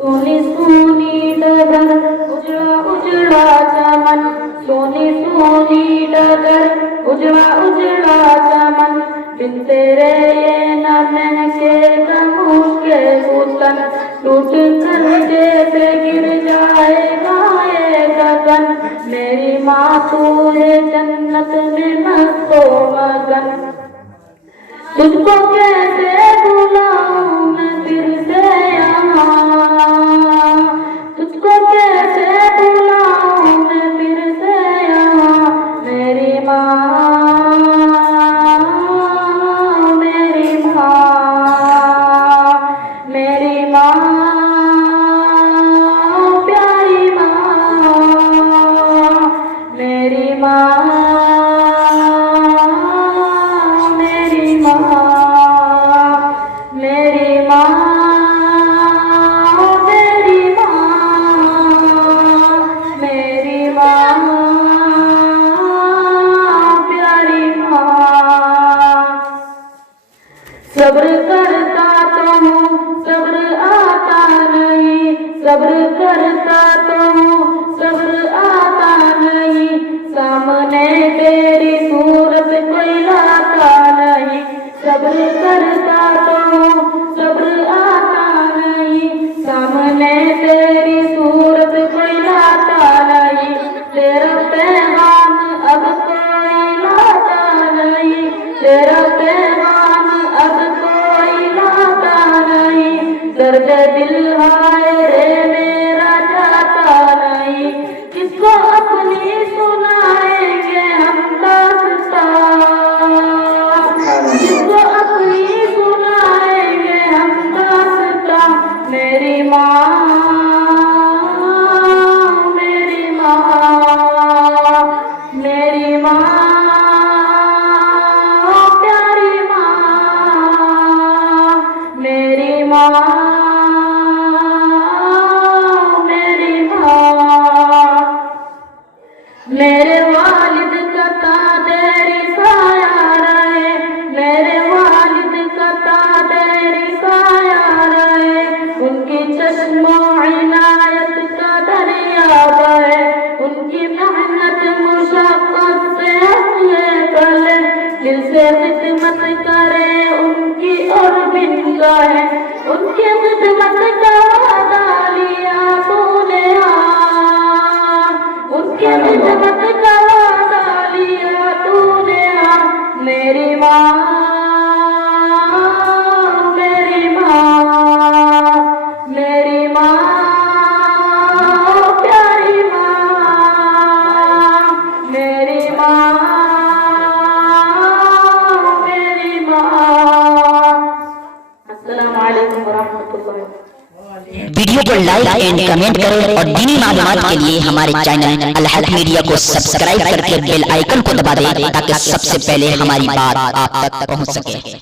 सोनी सोनी डगर उजड़ा उजड़ा चमन, सोनी सोनी डगर उजड़ा उजड़ा चमन, बिन तेरे ये न महकेगा मुझके वतन, टूट कर जैसे गिर जाएगा ये गगन, मेरी माँ तू है जन्नत में मस्तो मगन, तुझको कैसे बुलाऊं मैं फिर से यहाँ, तुझको कैसे बुलाऊं मैं फिर से यहाँ, मेरी माँ मेरी माँ मेरी माँ प्यारी माँ मेरी माँ मेरी माँ मेरी माँ मेरी माँ प्यारी माँ। सब्र करता तो हूँ सब्र आता नहीं, सब्र करता तो हूँ सब्र आता नहीं, सामने तेरी सूरत कोई लाता नहीं, सब्र करता तो हूँ सब्र आता नहीं, सामने तेरी सूरत कोई लाता नहीं, तेरा पैगाम अब कोई लाता नहीं, तेरा पैगाम अब कोई लाता नहीं, दर्द दिल हाय रे मेरा जाता नहीं, किसको अपनी सुनाएंगे हम दास्तां, किसको अपनी सुनाएंगे हम दास्तां, मेरी माँ मेरी माँ मेरी माँ प्यारी माँ मेरी माँ मेरी माँ। मेरे वालिद का तादेरी साया रहे, मेरे वालिद का तादेरी साया रहे, उनकी चश्मो इनायत का दरिया बहे, उनकी मेहनत मुशक्कत से हंसे पले, दिल से खिदमत करे उनकी और बिन गाहे, उनकी खिदमत का वादा लिया तूने उनकी खिदमत का वादा लिया तूने मेरी माँ मेरी माँ मेरी माँ प्यारी माँ मेरी माँ मेरी माँ। अस्सलाम वालेकुम वरहमतुल्लाह। वीडियो को लाइक एंड कमेंट करें और दीनी मालूमात के लिए हमारे चैनल अल हक मीडिया को सब्सक्राइब करके बेल आइकन को दबा दें ताकि सबसे पहले हमारी बात आप तक पहुंच सके।